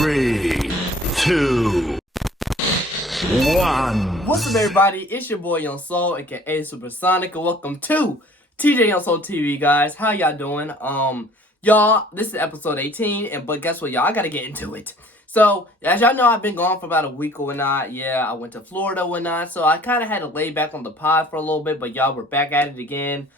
3, 2, 1. What's up, everybody? It's your boy Young Soul, aka Supersonic, and welcome to TJ Young Soul TV, guys. How y'all doing? Y'all, this is episode 18, but guess what, y'all? I gotta get into it. So, as y'all know, I've been gone for about a week or whatnot. Yeah, I went to Florida or whatnot, so I kind of had to lay back on the pod for a little bit, but y'all, we're back at it again.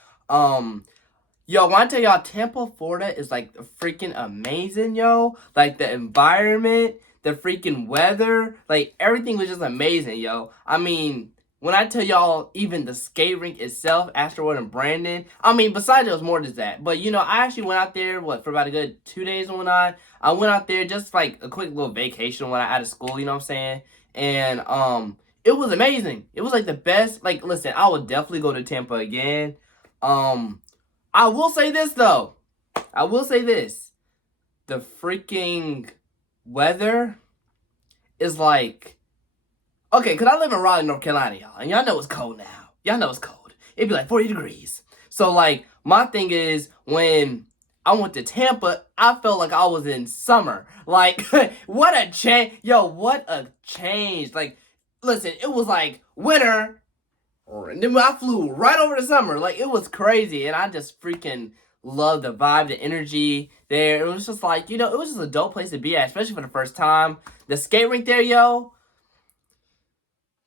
Yo, when I tell y'all, Tampa, Florida is like freaking amazing, yo. Like the environment, the freaking weather, like everything was just amazing, yo. I mean, when I tell y'all, even the skate rink itself, Astroworld and Brandon, I mean, besides it was more than that. But, you know, I actually went out there, for about a good 2 days and whatnot. I went out there just like a quick little vacation when I out of school, you know what I'm saying? And, it was amazing. It was like the best. Like, listen, I would definitely go to Tampa again. I will say this, though. I will say this. The freaking weather is like... Okay, because I live in Raleigh, North Carolina, y'all. And y'all know it's cold now. Y'all know it's cold. It'd be like 40 degrees. So, like, my thing is, when I went to Tampa, I felt like I was in summer. Like, what a change. Yo, what a change. Like, listen, it was like winter... And then I flew right over the summer. Like, it was crazy. And I just freaking loved the vibe, the energy there. It was just like, you know, it was just a dope place to be at, especially for the first time. The skate rink there, yo.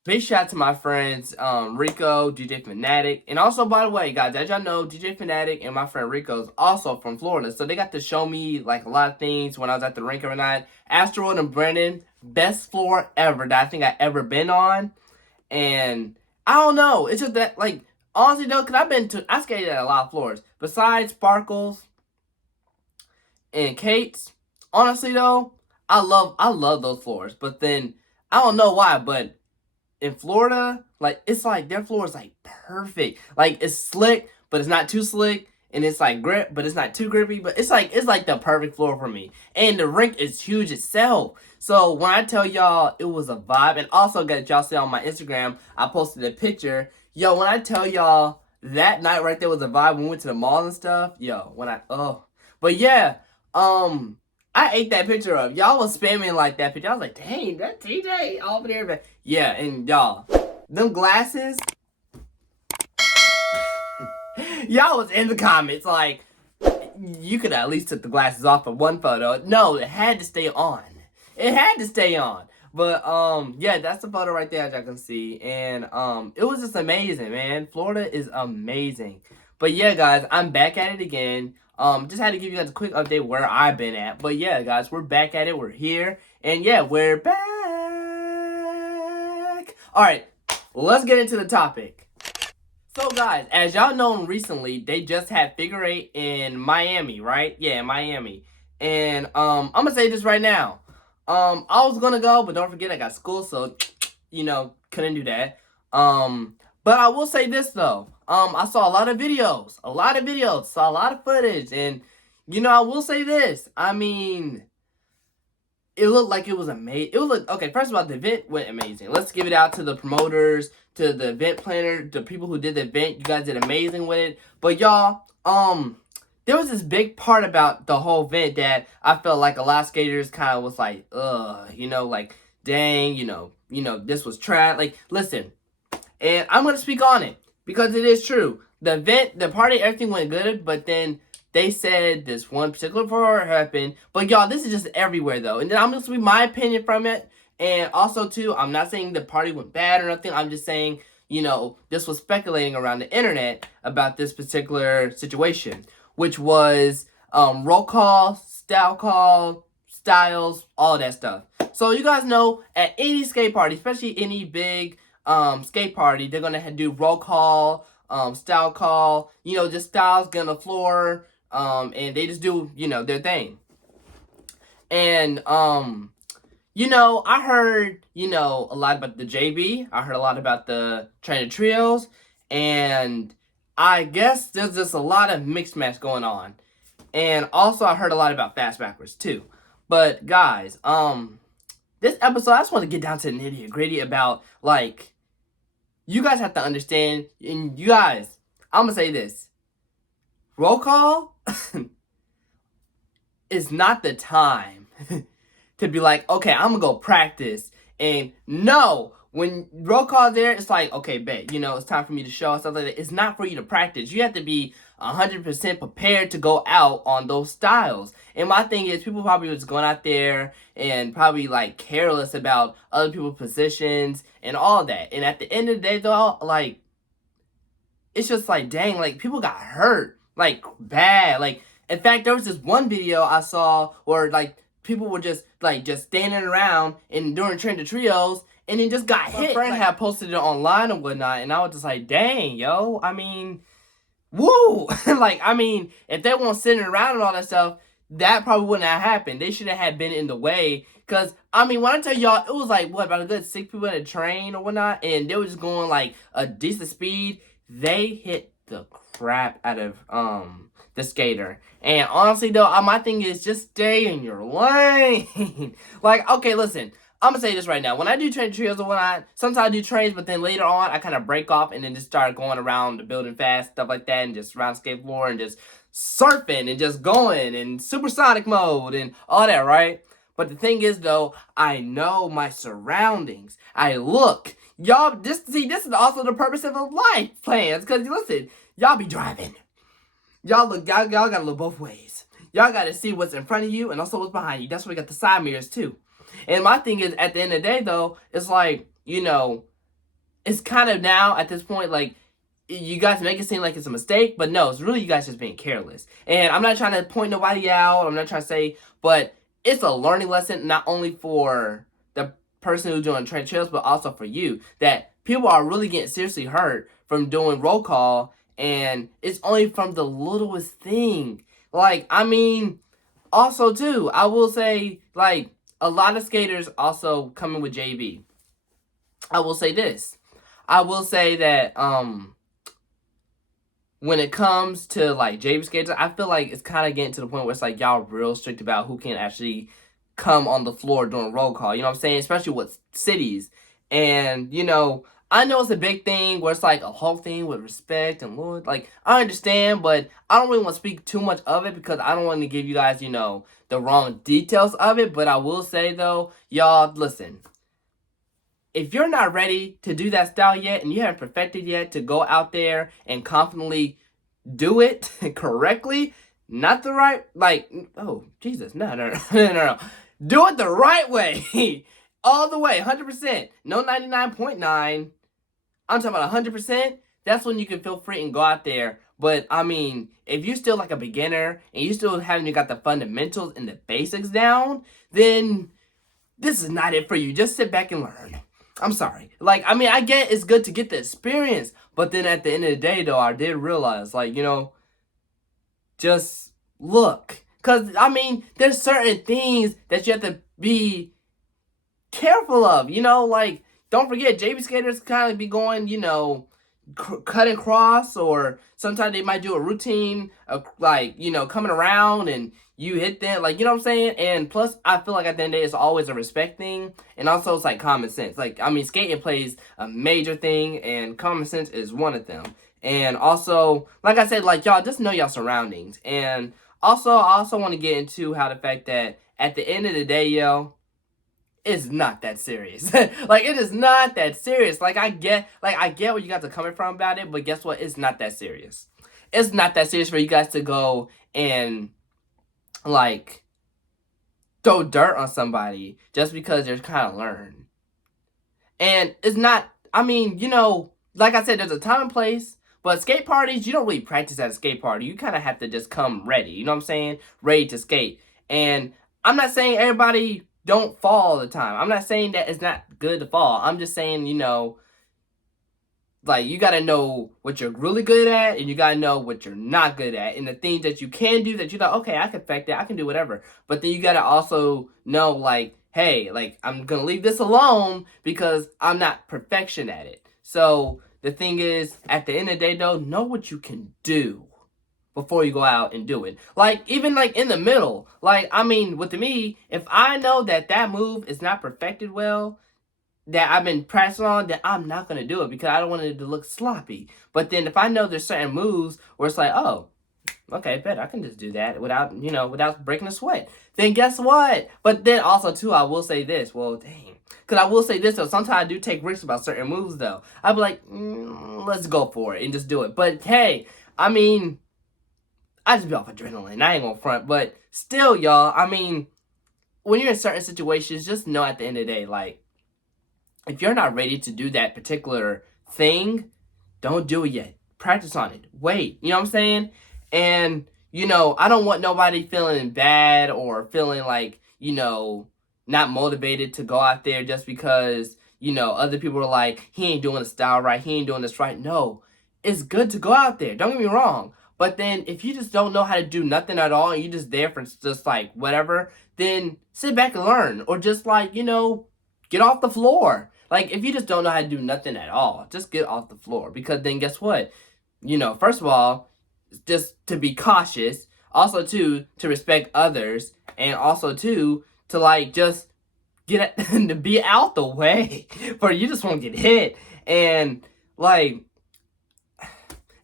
Big shout out to my friends, Rico, DJ Fanatic. And also, by the way, guys, as y'all know, DJ Fanatic and my friend Rico is also from Florida. So they got to show me, like, a lot of things when I was at the rink every night. Astroworld and Brandon, best floor ever that I think I ever been on. And... I don't know. It's just that, like, honestly, though, because I skated at a lot of floors. Besides Sparkles and Kate's, honestly, though, I love those floors. But then, I don't know why, but in Florida, like, it's like, their floor is, like, perfect. Like, it's slick, but it's not too slick. And it's, like, grip, but it's not too grippy. But it's like the perfect floor for me. And the rink is huge itself. So, when I tell y'all, it was a vibe. And also, guys, y'all see on my Instagram, I posted a picture. Yo, when I tell y'all, that night right there was a vibe. When we went to the mall and stuff. Yo, But, yeah, I ate that picture up. Y'all was spamming, like, that picture. I was like, dang, that TJ over there. But yeah, and y'all, them glasses... Y'all was in the comments, like, you could at least took the glasses off for one photo. No, it had to stay on. It had to stay on. But, yeah, that's the photo right there, as y'all can see. And, it was just amazing, man. Florida is amazing. But, yeah, guys, I'm back at it again. Just had to give you guys a quick update where I've been at. But, yeah, guys, we're back at it. We're here. And, yeah, we're back. All right, let's get into the topic. So, guys, as y'all know recently, they just had Figure 8 in Miami, right? Yeah, in Miami. And, I'm gonna say this right now. I was gonna go, but don't forget I got school, so, you know, couldn't do that. But I will say this, though. I saw a lot of videos, saw a lot of footage, and, you know, I will say this. I mean... It looked like it was amazing. Okay, first of all, the event went amazing. Let's give it out to the promoters, to the event planner, the people who did the event. You guys did amazing with it. But y'all, there was this big part about the whole event that I felt like a lot of skaters kind of was like, you know, like, dang, you know, this was trash. Like, listen, and I'm going to speak on it because it is true. The event, the party, everything went good, but then they said this one particular part happened. But, y'all, this is just everywhere, though. And then I'm just going to my opinion from it. And also, too, I'm not saying the party went bad or nothing. I'm just saying, you know, this was speculating around the internet about this particular situation. Which was roll call, style call, styles, all that stuff. So, you guys know, at any skate party, especially any big skate party, they're going to do roll call, style call, you know, just styles get on the floor. And they just do, you know, their thing. And, you know, I heard, you know, a lot about the JB. I heard a lot about the Trainer Trios. And I guess there's just a lot of mixed match going on. And also I heard a lot about Fast Backwards, too. But, guys, this episode, I just want to get down to the nitty gritty about, like, you guys have to understand, and you guys, I'm going to say this. Roll call is not the time to be like, okay, I'm gonna go practice. And no, when roll call there, it's like, okay, bet, it's time for me to show and stuff like that. It's not for you to practice. You have to be 100% prepared to go out on those styles. And my thing is, people probably was going out there and probably like careless about other people's positions and all that. And at the end of the day, though, like, it's just like, dang, like, people got hurt, like, bad. Like, in fact, there was this one video I saw where, like, people were just standing around and during Train the Trios, and then just got hit. My friend had posted it online and whatnot, and I was just like, dang, yo, I mean, woo! Like, I mean, if they weren't sitting around and all that stuff, that probably wouldn't have happened. They shouldn't have been in the way. Because, I mean, when I tell y'all, it was like, what, about a good 6 people in a train or whatnot, and they were just going, like, a decent speed. They hit the crap out of, the skater. And honestly, though, my thing is just stay in your lane. Like, okay, listen. I'm gonna say this right now. When I do train trios or whatnot, sometimes I do trains, but then later on, I kind of break off and then just start going around the building fast, stuff like that, and just around skate floor and just surfing and just going and supersonic mode and all that, right? But the thing is, though, I know my surroundings. I look. Y'all, this is also the purpose of a life plans. Because, listen, y'all be driving. Y'all gotta look both ways. Y'all gotta see what's in front of you and also what's behind you. That's why we got the side mirrors, too. And my thing is, at the end of the day, though, it's like, it's kind of now, at this point, like, you guys make it seem like it's a mistake, but no, it's really you guys just being careless. And I'm not trying to point nobody out, I'm not trying to say, but it's a learning lesson, not only for the person who's doing train trails, but also for you, that people are really getting seriously hurt from doing roll call, and it's only from the littlest thing. Like, I mean, also, too, I will say, like, a lot of skaters also coming with JB. I will say this. I will say that, when it comes to, like, JB skaters, I feel like it's kind of getting to the point where it's like y'all real strict about who can actually come on the floor during roll call. You know what I'm saying? Especially with cities. And, I know it's a big thing where it's like a whole thing with respect and Lord. Like, I understand, but I don't really want to speak too much of it because I don't want to give you guys, the wrong details of it. But I will say, though, y'all, listen. If you're not ready to do that style yet and you haven't perfected yet to go out there and confidently do it correctly, not the right, like, oh, Jesus, no. Do it the right way. All the way, 100%. No 99.9. I'm talking about 100%. That's when you can feel free and go out there. But, I mean, if you're still like a beginner and you still haven't got the fundamentals and the basics down, then this is not it for you. Just sit back and learn. I'm sorry. Like, I mean, I get it's good to get the experience. But then at the end of the day, though, I did realize, like, just look. Because, I mean, there's certain things that you have to be careful of. Like, don't forget, JB skaters kind of be going, cut and cross. Or sometimes they might do a routine, like, coming around and you hit them, like, you know what I'm saying? And plus, I feel like at the end of the day, it's always a respect thing. And also, it's like common sense. Like, I mean, skating plays a major thing, and common sense is one of them. And also, like I said, like, y'all, just know y'all surroundings. And also, I also want to get into how the fact that at the end of the day, yo, it's not that serious. Like, it is not that serious. Like, I get where you guys are coming from about it, but guess what? It's not that serious. It's not that serious for you guys to go and, like, throw dirt on somebody just because they're kind of learn. And it's not, I mean, like I said, there's a time and place, but skate parties, you don't really practice at a skate party. You kind of have to just come ready, you know what I'm saying? Ready to skate. And I'm not saying everybody don't fall all the time. I'm not saying that it's not good to fall. I'm just saying, like, you got to know what you're really good at, and you got to know what you're not good at, and the things that you can do that you're like, okay, I can perfect that, I can do whatever. But then you got to also know, like, hey, like, I'm going to leave this alone because I'm not perfection at it. So the thing is, at the end of the day, though, know what you can do before you go out and do it. Like, even, like, in the middle. Like, I mean, with me, if I know that move is not perfected well, that I've been practicing on, then I'm not going to do it because I don't want it to look sloppy. But then if I know there's certain moves where it's like, oh, Okay, bet I can just do that without breaking a sweat. Then guess what? But then also too, I will say this. Well, dang, because I will say this though. Sometimes I do take risks about certain moves though. I'd be like, let's go for it and just do it. But hey, I mean, I just be off adrenaline. I ain't gonna front, but still, y'all. I mean, when you're in certain situations, just know at the end of the day, like, if you're not ready to do that particular thing, don't do it yet. Practice on it. Wait. You know what I'm saying? And, I don't want nobody feeling bad or feeling like, not motivated to go out there just because, other people are like, he ain't doing the style right. He ain't doing this right. No, it's good to go out there. Don't get me wrong. But then if you just don't know how to do nothing at all and you're just there for just like whatever, then sit back and learn. Or just like, get off the floor. Like, if you just don't know how to do nothing at all, just get off the floor. Because then guess what? First of all, just to be cautious. Also, too, to respect others. And also, too, to, like, just get to be out the way. For you just won't get hit. And, like,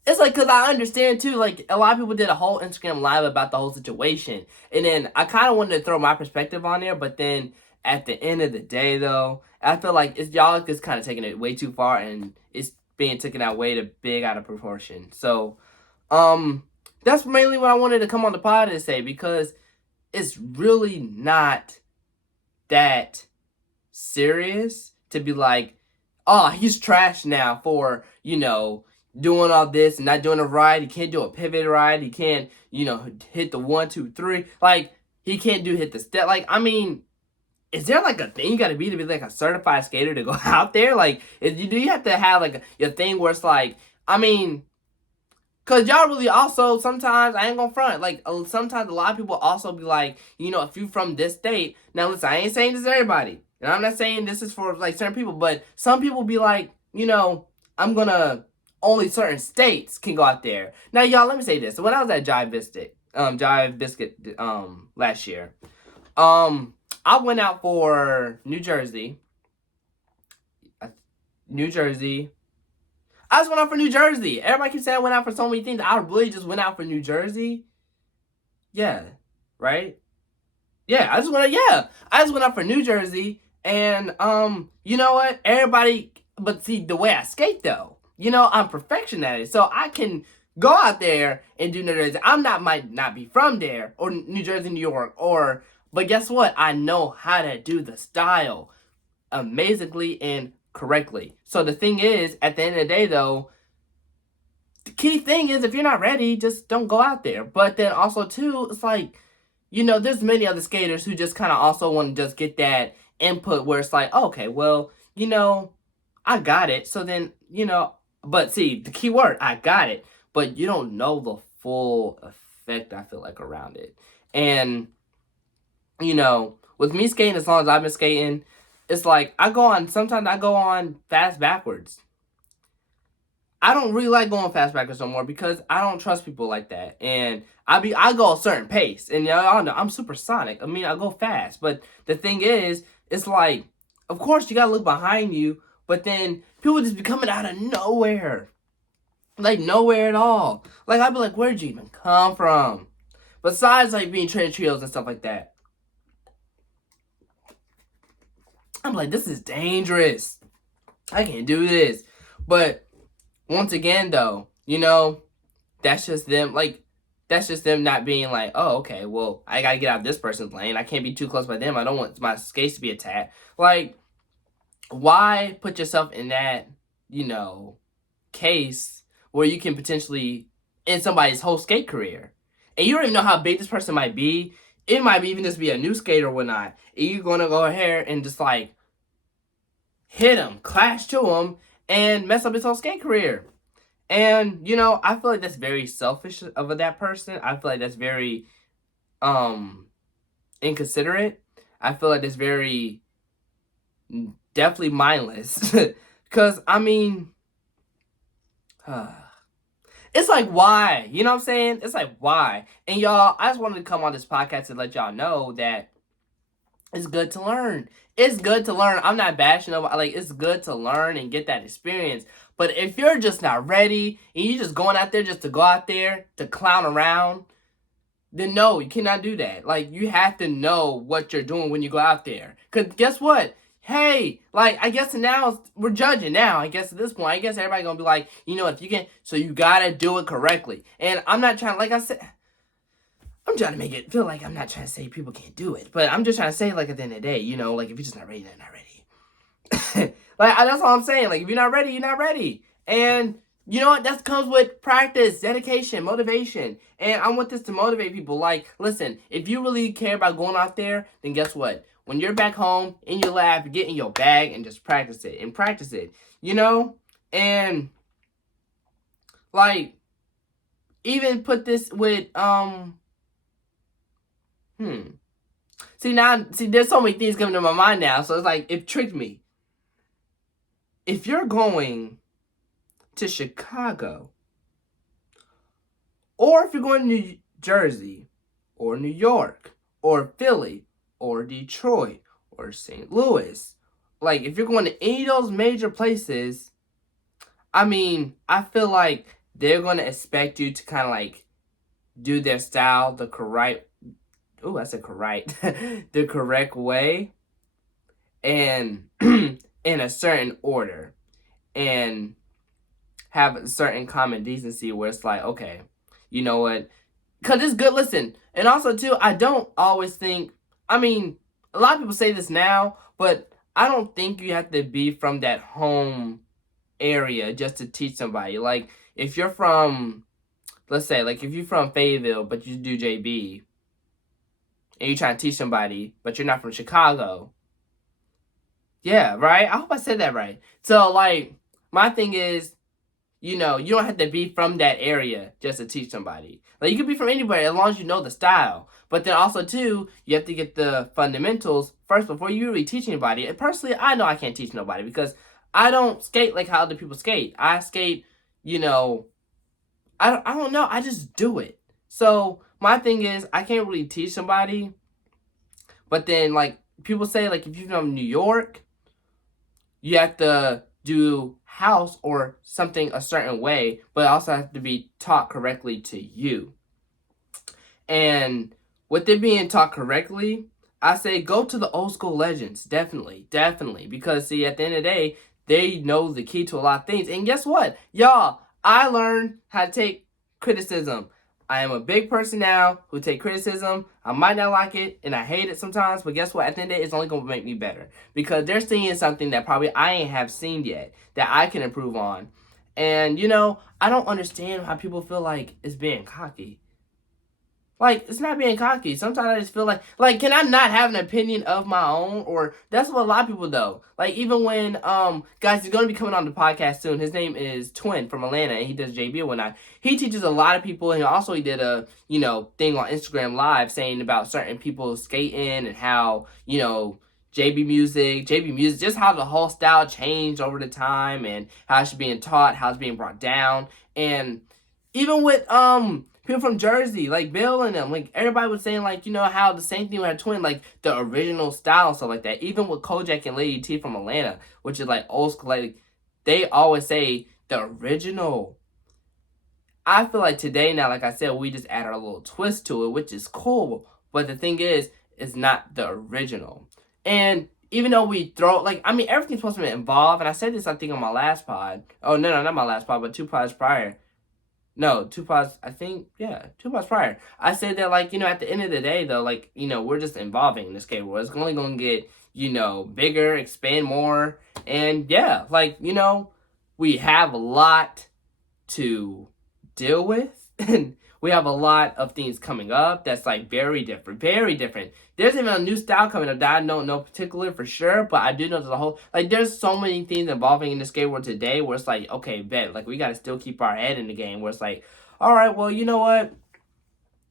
it's like, because I understand, too, like, a lot of people did a whole Instagram live about the whole situation. And then I kind of wanted to throw my perspective on there. But then at the end of the day, though, I feel like y'all just kind of taking it way too far, and it's being taken out way too big out of proportion. So, that's mainly what I wanted to come on the pod and say, because it's really not that serious to be like, oh, he's trash now for, doing all this and not doing it right. He can't do a pivot right. He can't, hit the 1, 2, 3. Like, he can't hit the step. Like, I mean, is there like a thing you gotta be to be like a certified skater to go out there? Like, do you have to have like your thing where it's like, I mean, cause y'all really also sometimes, I ain't gonna front, like sometimes a lot of people also be like, if you from this state, now listen, I ain't saying this to everybody, and I'm not saying this is for like certain people, but some people be like, I'm gonna, only certain states can go out there. Now y'all, let me say this. So when I was at Jive Biscuit last year, I went out for New Jersey. I just went out for New Jersey. Everybody keeps saying I went out for so many things. I really just went out for New Jersey. Yeah. Right? Yeah, I just went out for New Jersey. And, you know what? Everybody, but see, the way I skate, though, I'm perfection at it. So I can go out there and do New Jersey. Might not be from there, or New Jersey, New York, but guess what? I know how to do the style amazingly and correctly. So the thing is, at the end of the day, though, the key thing is if you're not ready, just don't go out there. But then also, too, it's like, there's many other skaters who just kind of also want to just get that input where it's like, oh, okay, well, I got it. So then, but see, the key word, I got it. But you don't know the full effect, I feel like, around it. And with me skating, as long as I've been skating, it's like sometimes I go on fast backwards. I don't really like going fast backwards no more because I don't trust people like that. And I go a certain pace. And y'all know, I'm supersonic. I mean, I go fast. But the thing is, it's like, of course, you gotta look behind you. But then people just be coming out of nowhere. Like, nowhere at all. Like, I'd be like, where'd you even come from? Besides, like, being trained trios and stuff like that. I'm like, this is dangerous. I can't do this. But once again, though, that's just them. Like, that's just them not being like, oh, okay, well, I gotta get out of this person's lane. I can't be too close by them. I don't want my skates to be attacked. Like, why put yourself in that, case where you can potentially end somebody's whole skate career? And you don't even know how big this person might be. It might even just be a new skater or whatnot. And you're going to go ahead and just, like, hit him, clash to him, and mess up his whole skate career. And, I feel like that's very selfish of that person. I feel like that's very inconsiderate. I feel like that's very definitely mindless. Because, I mean, it's like, why? You know what I'm saying? It's like, why? And y'all, I just wanted to come on this podcast to let y'all know that It's good to learn. It's good to learn. I'm not bashing nobody. Like, it's good to learn and get that experience. But if you're just not ready and you're just going out there just to go out there to clown around, then no, you cannot do that. Like, you have to know what you're doing when you go out there. Because guess what? Hey, like, I guess now we're judging now. I guess at this point, I guess everybody gonna be like, you know, if you can, so you gotta do it correctly. And I'm not trying, like I said, I'm trying to make it feel like I'm not trying to say people can't do it. But I'm just trying to say, like, at the end of the day, you know, like, if you're just not ready, then not ready. Like, that's all I'm saying. Like, if you're not ready, you're not ready. And you know what? That comes with practice, dedication, motivation. And I want this to motivate people. Like, listen, if you really care about going out there, then guess what? When you're back home in your lab, get in your bag and just practice it. And practice it. You know? And, like, even put this with, See, there's so many things coming to my mind now. So it's like, it tricked me. If you're going to Chicago, or if you're going to New Jersey, or New York, or Philly, or Detroit, or St. Louis, like, if you're going to any of those major places, I mean, I feel like they're going to expect you to kind of, like, do their style the correct, the correct way, and in a certain order, and have a certain common decency where it's like, okay, you know what? Because it's good, listen. And also, too, I don't always think, I mean, a lot of people say this now, but I don't think you have to be from that home area just to teach somebody. Like, if you're from, let's say, like, if you're from Fayetteville, but you do JB, and you're trying to teach somebody, but you're not from Chicago. Yeah, right? I hope I said that right. So, like, my thing is, you know, you don't have to be from that area just to teach somebody. Like, you can be from anywhere as long as you know the style. But then also, too, you have to get the fundamentals first before you really teach anybody. And personally, I know I can't teach nobody because I don't skate like how other people skate. I skate, you know, I don't know. I just do it. So, my thing is, I can't really teach somebody. But then, like, people say, like, if you're from New York, you have to do house or something a certain way, but it also has to be taught correctly to you. And with it being taught correctly, I say go to the old school legends. Definitely. Because, see, at the end of the day, they know the key to a lot of things. And guess what? Y'all, I learned how to take criticism. I am a big person now who take criticism. I might not like it, and I hate it sometimes, but guess what? At the end of the day, it's only going to make me better. Because they're seeing something that probably I ain't have seen yet that I can improve on. And, you know, I don't understand how people feel like it's being cocky. Like, it's not being cocky. Sometimes I just feel like, can I not have an opinion of my own? Or, that's what a lot of people do. Like, even when, guys, he's going to be coming on the podcast soon. His name is Twin from Atlanta, and he does JB and whatnot. He teaches a lot of people, and also he did a, you know, thing on Instagram Live saying about certain people skating and how, you know, JB music, just how the whole style changed over the time and how it's being taught, how it's being brought down. And even with, people from Jersey, like Bill and them, like everybody was saying, like, you know, how the same thing with Twin, like the original style and stuff like that. Even with Kojak and Lady T from Atlanta, which is like old school, like they always say the original. I feel like today now, like I said, we just add our little twist to it, which is cool. But the thing is, it's not the original. And even though we throw, like, I mean, everything's supposed to be involved. And I said this, I think, on my last pod. Oh, no, not my last pod, but 2 pods prior. No, 2 pods, I think, yeah, 2 pods prior. I said that, like, you know, at the end of the day, though, like, you know, we're just evolving in this game world. It's only going to get, you know, bigger, expand more. And, yeah, like, you know, we have a lot to deal with. And we have a lot of things coming up that's, like, very different. There's even a new style coming up that I don't know particularly for sure, but I do know there's a whole, like, there's so many things involving in the skate world today where it's like, okay, bet, like, we got to still keep our head in the game where it's like, all right, well, you know what?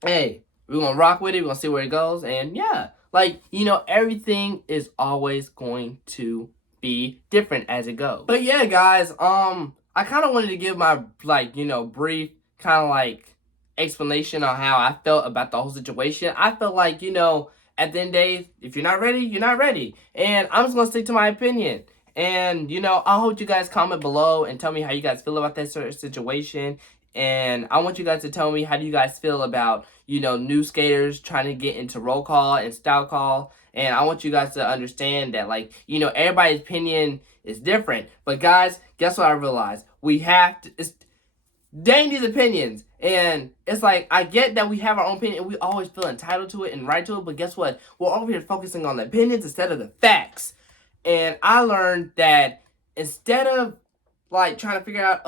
Hey, we're going to rock with it. We're going to see where it goes. And, yeah, like, you know, everything is always going to be different as it goes. But, yeah, guys, I kind of wanted to give my, like, you know, brief kind of, like, explanation on how I felt about the whole situation. I felt like, you know, at the end of the day, if you're not ready, you're not ready. And I'm just going to stick to my opinion. And, I hope you guys comment below and tell me how you guys feel about that certain situation. And I want you guys to tell me how do you guys feel about, new skaters trying to get into roll call and style call. And I want you guys to understand that, everybody's opinion is different. But guys, guess what I realized? We have to, dang these opinions. And it's I get that we have our own opinion and we always feel entitled to it and right to it. But guess what? We're over here focusing on the opinions instead of the facts. And I learned that instead of trying to figure out,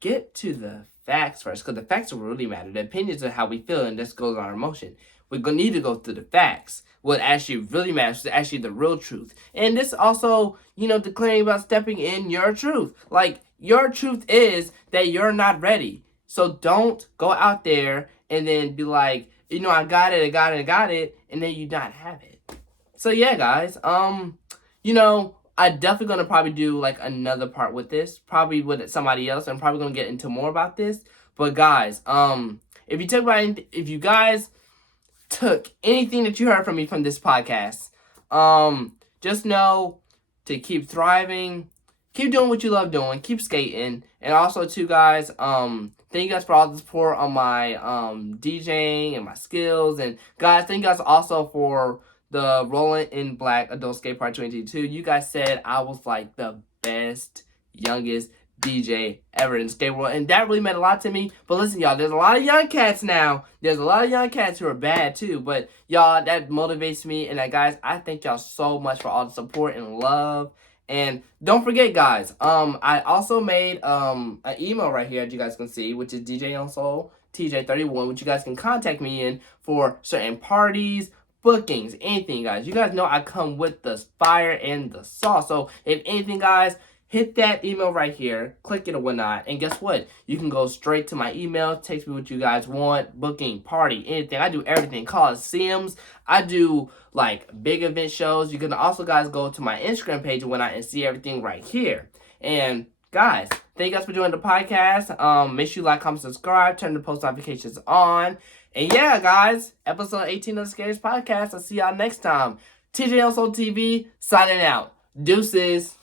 get to the facts first, because the facts will really matter. The opinions are how we feel, and this goes on our emotion. We're going to need to go through the facts. What actually really matters is actually the real truth. And this also, declaring about stepping in your truth. Your truth is that you're not ready. So don't go out there and then be I got it, and then you not have it. So yeah, guys, I definitely gonna probably do another part with this, probably with somebody else. I'm probably gonna get into more about this. But guys, if you guys took anything that you heard from me from this podcast, just know to keep thriving, keep doing what you love doing, keep skating, and also too, guys, thank you guys for all the support on my DJing and my skills, and guys, thank you guys also for the Rolling in Black Adult Skate Park 2022. You guys said I was the best, youngest DJ ever in the skate world, and that really meant a lot to me. But listen, y'all, there's a lot of young cats now. There's a lot of young cats who are bad too, but y'all, that motivates me. And guys, I thank y'all so much for all the support and love. And don't forget, guys, I also made an email right here, as you guys can see, which is DJ Young Soul TJ31, which you guys can contact me in for certain parties, bookings, anything, guys. You guys know I come with the fire and the sauce. So if anything, guys, hit that email right here, click it or whatnot, and guess what? You can go straight to my email, text me what you guys want, booking, party, anything. I do everything. Coliseums. I do big event shows. You can also, guys, go to my Instagram page and whatnot and see everything right here. And guys, thank you guys for joining the podcast. Make sure you comment, subscribe, turn the post notifications on. And yeah, guys, episode 18 of the Skaters Podcast. I'll see y'all next time. TJ Young Soul TV, signing out. Deuces.